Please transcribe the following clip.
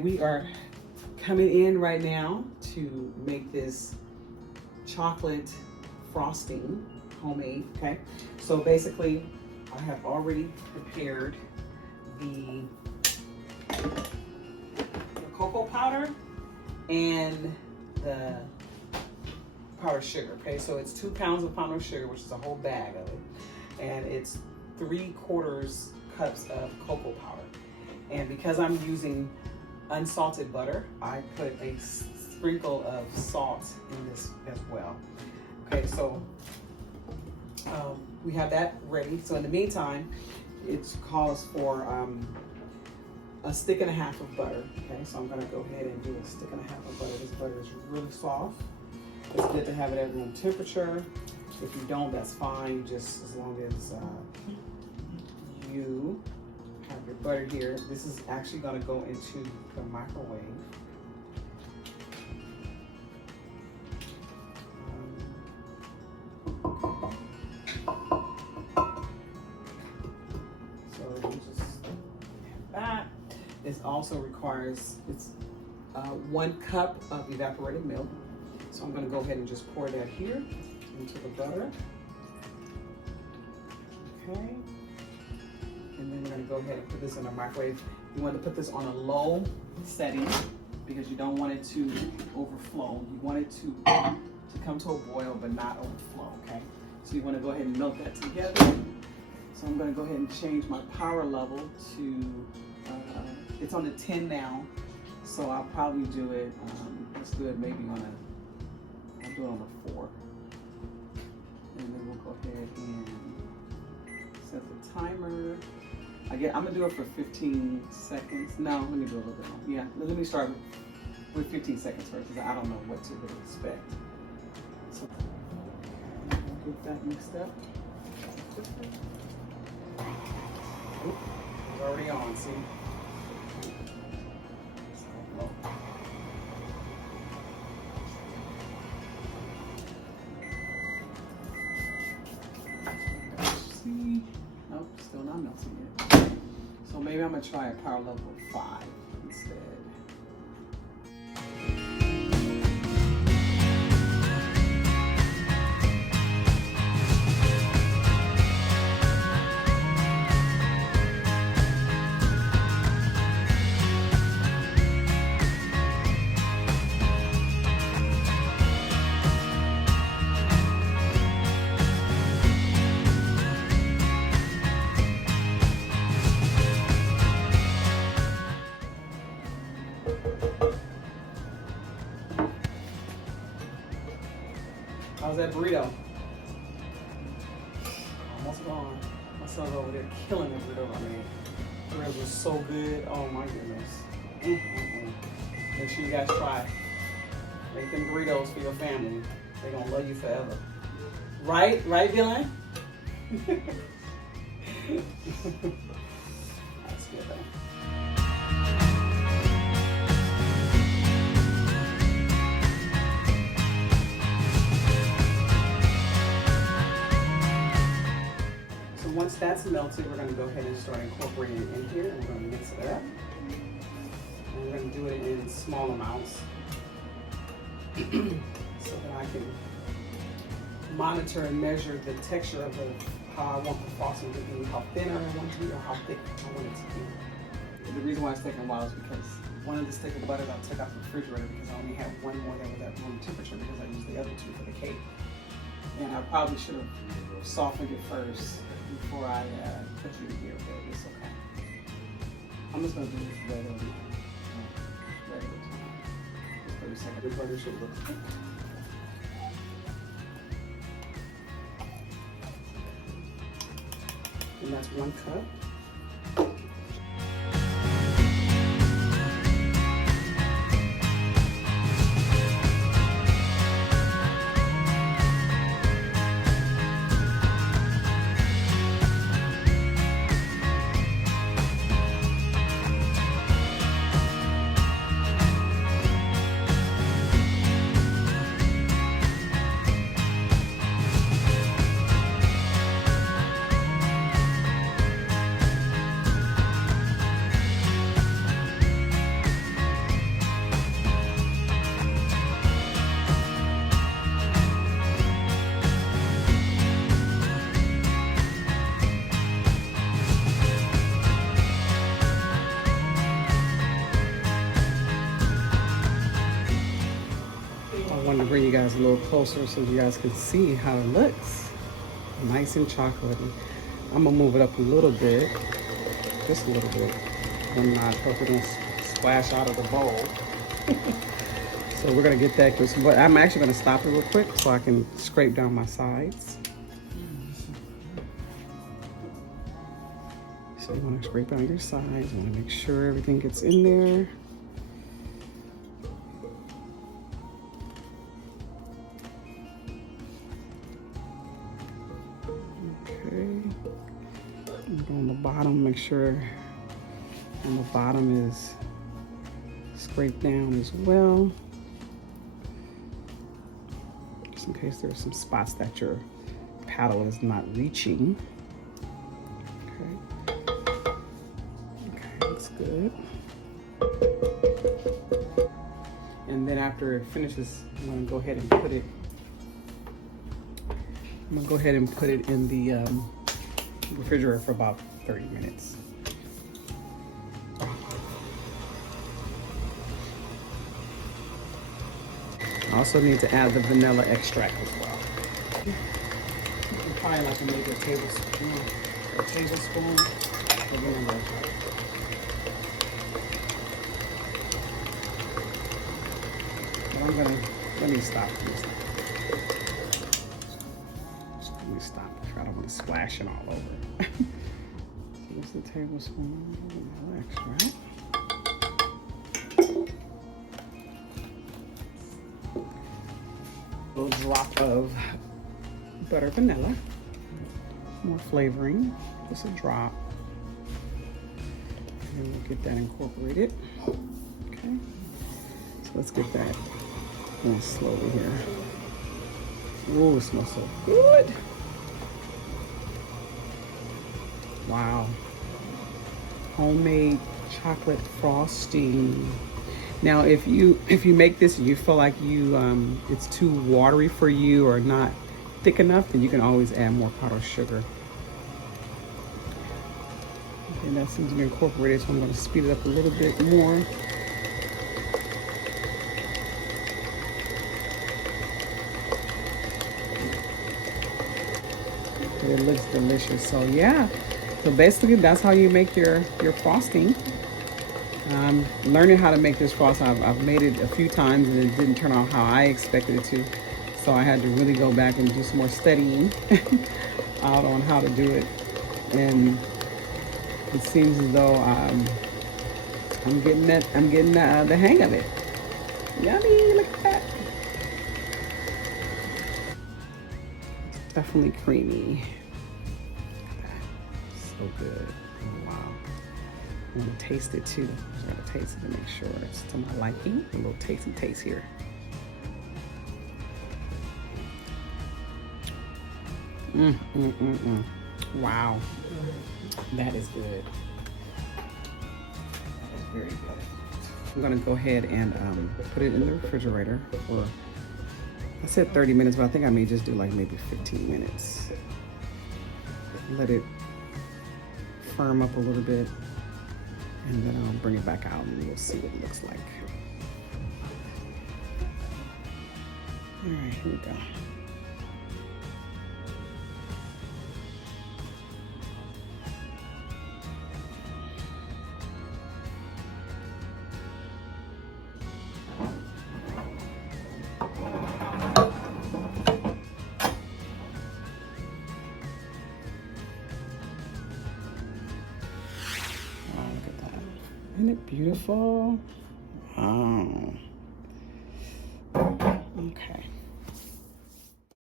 We are coming in right now to make this chocolate frosting, homemade, okay? So basically, I have already prepared the cocoa powder and the powdered sugar, okay? So it's 2 pounds of powdered sugar, which is a whole bag of it. And it's 3/4 cups of cocoa powder. And because I'm using unsalted butter, I put a sprinkle of salt in this as well. Okay, so we have that ready. So in the meantime, it calls for a stick and a half of butter. Okay, so I'm gonna go ahead and do a stick and a half of butter. This butter is really soft. It's good to have it at room temperature. If you don't, that's fine, just as long as you have your butter here. This is actually gonna go into the microwave. So you just have that. This also requires, it's 1 cup of evaporated milk. So I'm gonna go ahead and just pour that here into the butter. Okay. And then we're gonna go ahead and put this in the microwave. You want to put this on a low setting because you don't want it to overflow. You want it to come to a boil but not overflow, okay? So you want to go ahead and melt that together. So I'm gonna go ahead and change my power level to, it's on the 10 now. So I'll probably do it, let's do it maybe on I'll do it on the 4. And then we'll go ahead and set the timer. I'm gonna do it for 15 seconds. No, let me do a little bit more. Yeah, let me start with 15 seconds first because I don't know what to really expect. So I'll get that mixed up. Oop, it's already on, see? Nope, still not melting yet. So maybe I'm gonna try a power level of 5 instead. How's that burrito? Almost gone. My son's over there killing the burrito I made. The burritos were so good. Oh my goodness. Make sure you guys try. Make them burritos for your family. They're gonna love you forever. Right? Right, Dylan? That's good though. Once that's melted, we're going to go ahead and start incorporating it in here, and we're going to mix it up. And we're going to do it in small amounts so that I can monitor and measure the texture of how I want the frosting to be, how thin I want it to be, or how thick I want it to be. The reason why it's taking a while is because one of the stick of butter that I took out the refrigerator because I only had 1 more that was at room temperature because I used the other 2 for the cake. And I probably should have softened it first before I put it in here, but it's okay. I'm just gonna do this regular time. Just 30 seconds. The butter should look good. And that's 1 cup. gonna bring you guys a little closer so you guys can see how it looks. Nice and chocolatey. I'm gonna move it up a little bit, just a little bit. I'm not hoping to splash out of the bowl. So we're gonna get that, but I'm actually gonna stop it real quick so I can scrape down my sides. So you wanna scrape down your sides, you wanna make sure everything gets in there. Okay, and on the bottom, make sure on the bottom is scraped down as well, just in case there's some spots that your paddle is not reaching. Okay, that's good. And then after it finishes, I'm gonna go ahead and put it. I'm gonna go ahead and put it in the refrigerator for about 30 minutes. I also need to add the vanilla extract as well. Probably like maybe a tablespoon of vanilla extract. But I'm gonna, let me stop. Let me stop. I don't want to splash it all over. So this is a tablespoon of vanilla extract. A little drop of butter vanilla, more flavoring, just a drop. And then we'll get that incorporated. Okay, so let's get that going slowly here. Oh, it smells so good. Wow. Homemade chocolate frosting. Now, if you make this and you feel like it's too watery for you or not thick enough, then you can always add more powdered sugar. And that seems to be incorporated, so I'm going to speed it up a little bit more. It looks delicious. So yeah, so basically that's how you make your frosting. Learning how to make this frosting, I've made it a few times and it didn't turn out how I expected it to. So I had to really go back and do some more studying out on how to do it. And it seems as though I'm getting the hang of it. Yummy, look at that. It's definitely creamy. So good. Wow. I'm gonna taste it too. I gotta taste it to make sure it's to my liking. A little tasty taste here. Wow. That is good. That is very good. I'm gonna go ahead and put it in the refrigerator for, I said 30 minutes, but I think I may just do like maybe 15 minutes. Let it firm up a little bit, and then I'll bring it back out and we'll see what it looks like. All right, here we go. Isn't it beautiful? Wow. Okay.